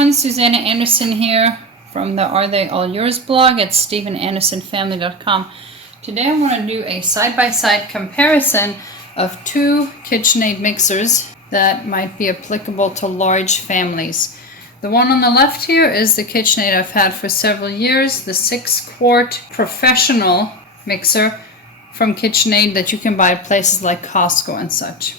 everyone, Susanna Anderson here from the Are They All Yours blog at StephenAndersonFamily.com. Today I want to do a side-by-side comparison of two KitchenAid mixers that might be applicable to large families. The one on the left here is the KitchenAid I've had for several years, the 6-quart professional mixer from KitchenAid that you can buy at places like Costco and such.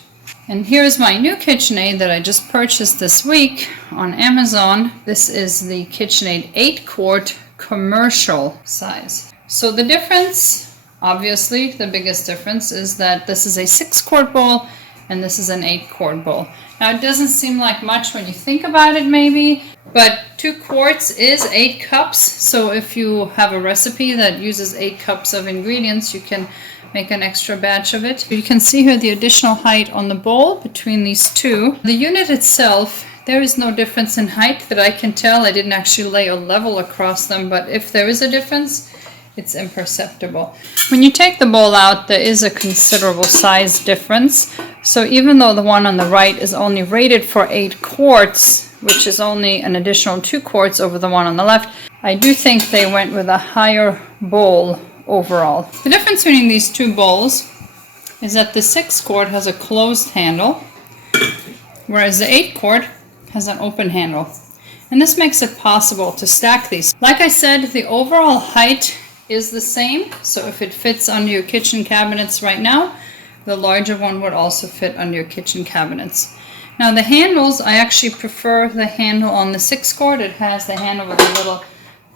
And here's my new KitchenAid that I just purchased this week on Amazon. This is the KitchenAid 8-quart commercial size. So the difference, obviously the biggest difference, is that this is a 6-quart bowl and this is an 8-quart bowl. Now it doesn't seem like much when you think about it maybe, but 2 quarts is 8 cups. So if you have a recipe that uses 8 cups of ingredients, you can make an extra batch of it. You can see here the additional height on the bowl between these two. The unit itself, there is no difference in height that I can tell. I didn't actually lay a level across them, but if there is a difference, it's imperceptible. When you take the bowl out, there is a considerable size difference. So even though the one on the right is only rated for 8 quarts, which is only an additional 2 quarts over the one on the left, I do think they went with a higher bowl overall. The difference between these two bowls is that the 6-quart has a closed handle, whereas the 8-quart has an open handle. And this makes it possible to stack these. Like I said, the overall height is the same, so if it fits under your kitchen cabinets right now, the larger one would also fit under your kitchen cabinets. Now the handles, I actually prefer the handle on the 6-quart. It has the handle with a little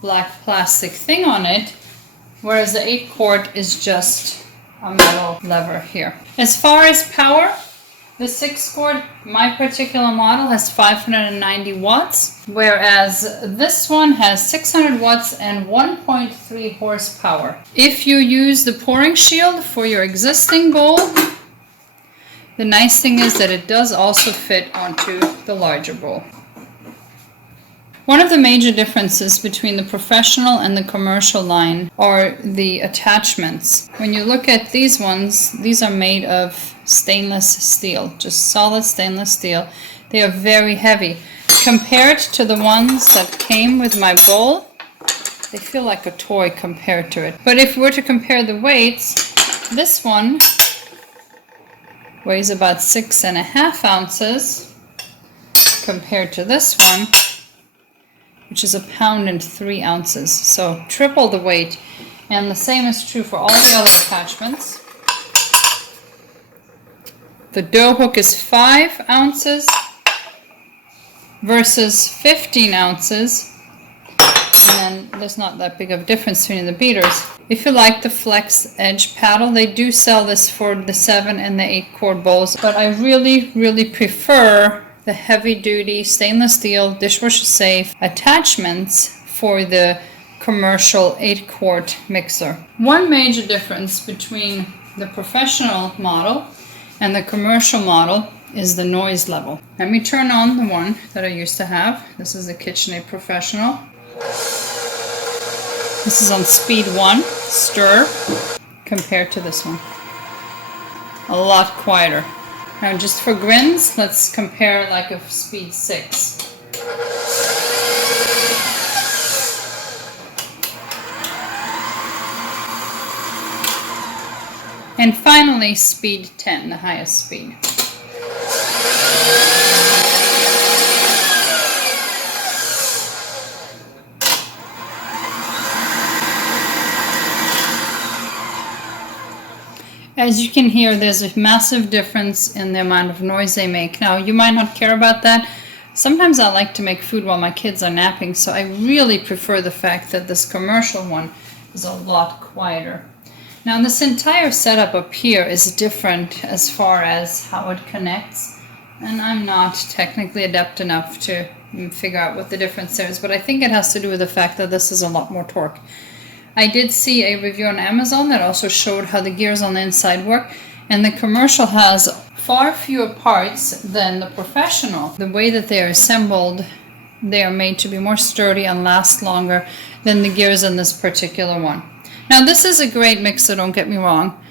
black plastic thing on it, whereas the 8-quart is just a metal lever here. As far as power, the 6-quart, my particular model, has 590 watts, whereas this one has 600 watts and 1.3 horsepower. If you use the pouring shield for your existing bowl, the nice thing is that it does also fit onto the larger bowl. One of the major differences between the professional and the commercial line are the attachments. When you look at these ones, these are made of stainless steel, just solid stainless steel. They are very heavy. Compared to the ones that came with my bowl, they feel like a toy compared to it. But if we were to compare the weights, this one weighs about 6.5 ounces compared to this one, which is 1 pound and 3 ounces, so triple the weight. And the same is true for all the other attachments. The dough hook is 5 ounces versus 15 ounces, and then there's not that big of a difference between the beaters. If you like the flex edge paddle, they do sell this for the 7 and the 8-quart bowls, but I really prefer the heavy-duty stainless steel dishwasher safe attachments for the commercial 8-quart mixer. One major difference between the professional model and the commercial model is the noise level. Let me turn on the one that I used to have. This is the KitchenAid Professional. This is on speed 1, stir, compared to this one. A lot quieter. Now just for grins, let's compare like a speed 6. And finally speed 10, the highest speed. As you can hear, there's a massive difference in the amount of noise they make. Now, you might not care about that. Sometimes I like to make food while my kids are napping, so I really prefer the fact that this commercial one is a lot quieter. Now, this entire setup up here is different as far as how it connects, and I'm not technically adept enough to figure out what the difference there is, but I think it has to do with the fact that this is a lot more torque. I did see a review on Amazon that also showed how the gears on the inside work, and the commercial has far fewer parts than the professional. The way that they are assembled, they are made to be more sturdy and last longer than the gears in this particular one. Now this is a great mixer, don't get me wrong,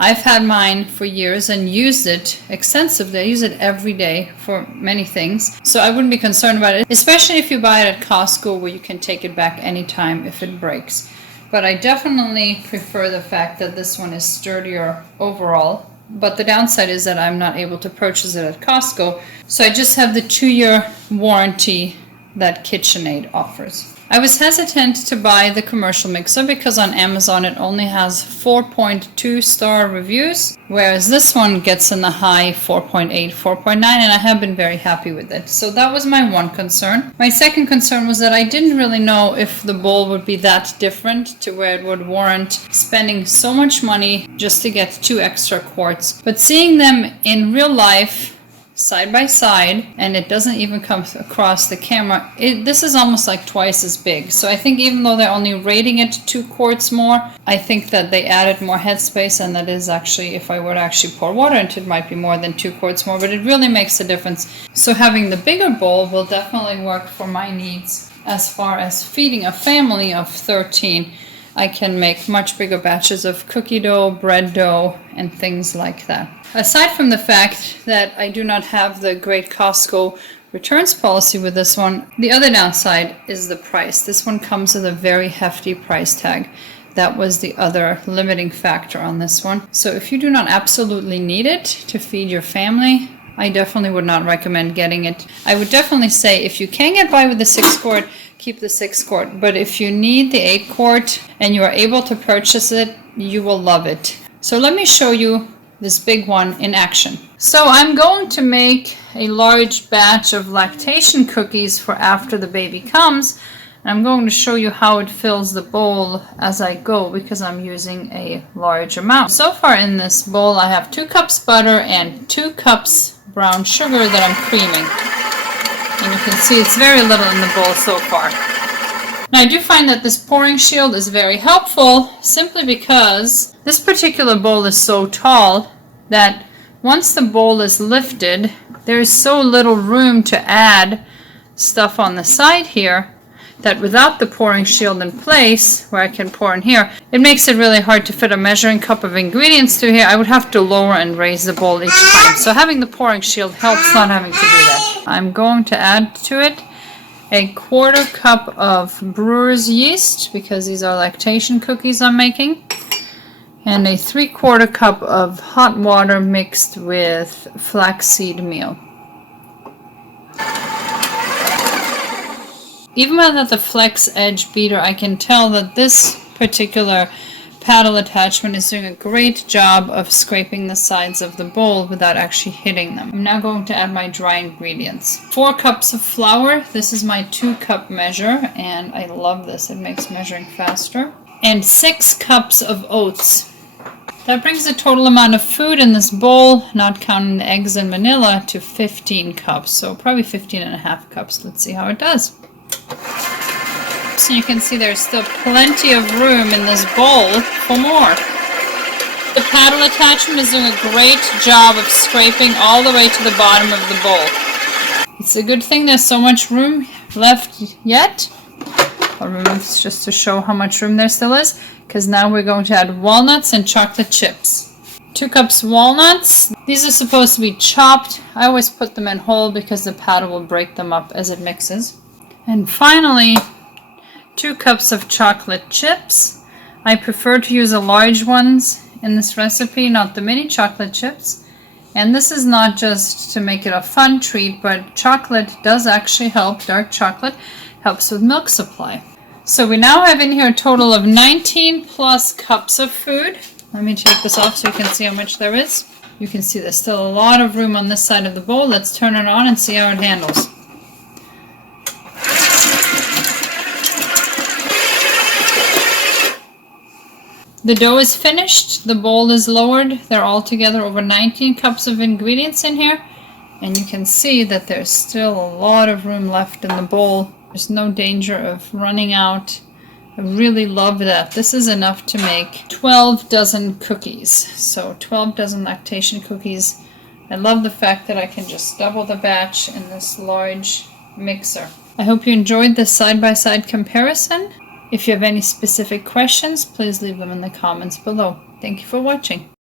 I've had mine for years and used it extensively. I use it every day for many things. So I wouldn't be concerned about it, especially if you buy it at Costco where you can take it back anytime if it breaks. But I definitely prefer the fact that this one is sturdier overall. But the downside is that I'm not able to purchase it at Costco. So I just have the 2-year warranty that KitchenAid offers. I was hesitant to buy the commercial mixer because on Amazon it only has 4.2 star reviews, whereas this one gets in the high 4.8, 4.9, and I have been very happy with it. So that was my one concern. My second concern was that I didn't really know if the bowl would be that different to where it would warrant spending so much money just to get 2 extra quarts. But seeing them in real life, side by side, and it doesn't even come across the camera, this is almost like twice as big. So I think even though they're only rating it 2 quarts more, I think that they added more headspace, and that is actually, if I were to actually pour water into it, it might be more than 2 quarts more, but it really makes a difference. So having the bigger bowl will definitely work for my needs. As far as feeding a family of 13, I can make much bigger batches of cookie dough, bread dough, and things like that. Aside from the fact that I do not have the great Costco returns policy with this one, the other downside is the price. This one comes with a very hefty price tag. That was the other limiting factor on this one. So if you do not absolutely need it to feed your family, I definitely would not recommend getting it. I would definitely say if you can get by with the 6 quart, keep the 6 quart. But if you need the 8 quart and you are able to purchase it, you will love it. So let me show you this big one in action. So I'm going to make a large batch of lactation cookies for after the baby comes. And I'm going to show you how it fills the bowl as I go because I'm using a large amount. So far in this bowl I have 2 cups butter and 2 cups brown sugar that I'm creaming. And you can see it's very little in the bowl so far. Now I do find that this pouring shield is very helpful simply because this particular bowl is so tall that once the bowl is lifted, there is so little room to add stuff on the side here that without the pouring shield in place, where I can pour in here, it makes it really hard to fit a measuring cup of ingredients through here. I would have to lower and raise the bowl each time. So having the pouring shield helps not having to do that. I'm going to add to it a 1/4 cup of brewer's yeast because these are lactation cookies I'm making, and a 3/4 cup of hot water mixed with flaxseed meal. Even without the flex edge beater, I can tell that this particular paddle attachment is doing a great job of scraping the sides of the bowl without actually hitting them. I'm now going to add my dry ingredients. 4 cups of flour. This is my 2-cup measure, and I love this. It makes measuring faster. And 6 cups of oats. That brings the total amount of food in this bowl, not counting the eggs and vanilla, to 15 cups. So probably 15.5 cups. Let's see how it does. So you can see there's still plenty of room in this bowl for more. The paddle attachment is doing a great job of scraping all the way to the bottom of the bowl. It's a good thing there's so much room left yet. I'll remove this just to show how much room there still is, because now we're going to add walnuts and chocolate chips. 2 cups walnuts. These are supposed to be chopped. I always put them in whole because the paddle will break them up as it mixes. And finally, 2 cups of chocolate chips. I prefer to use the large ones in this recipe, not the mini chocolate chips. And this is not just to make it a fun treat, but chocolate does actually help. Dark chocolate helps with milk supply. So we now have in here a total of 19 plus cups of food. Let me take this off so you can see how much there is. You can see there's still a lot of room on this side of the bowl. Let's turn it on and see how it handles. The dough is finished, the bowl is lowered, there are altogether over 19 cups of ingredients in here, and you can see that there's still a lot of room left in the bowl. There's no danger of running out. I really love that. This is enough to make 12 dozen cookies, so 12 dozen lactation cookies. I love the fact that I can just double the batch in this large mixer. I hope you enjoyed this side-by-side comparison. If you have any specific questions, please leave them in the comments below. Thank you for watching.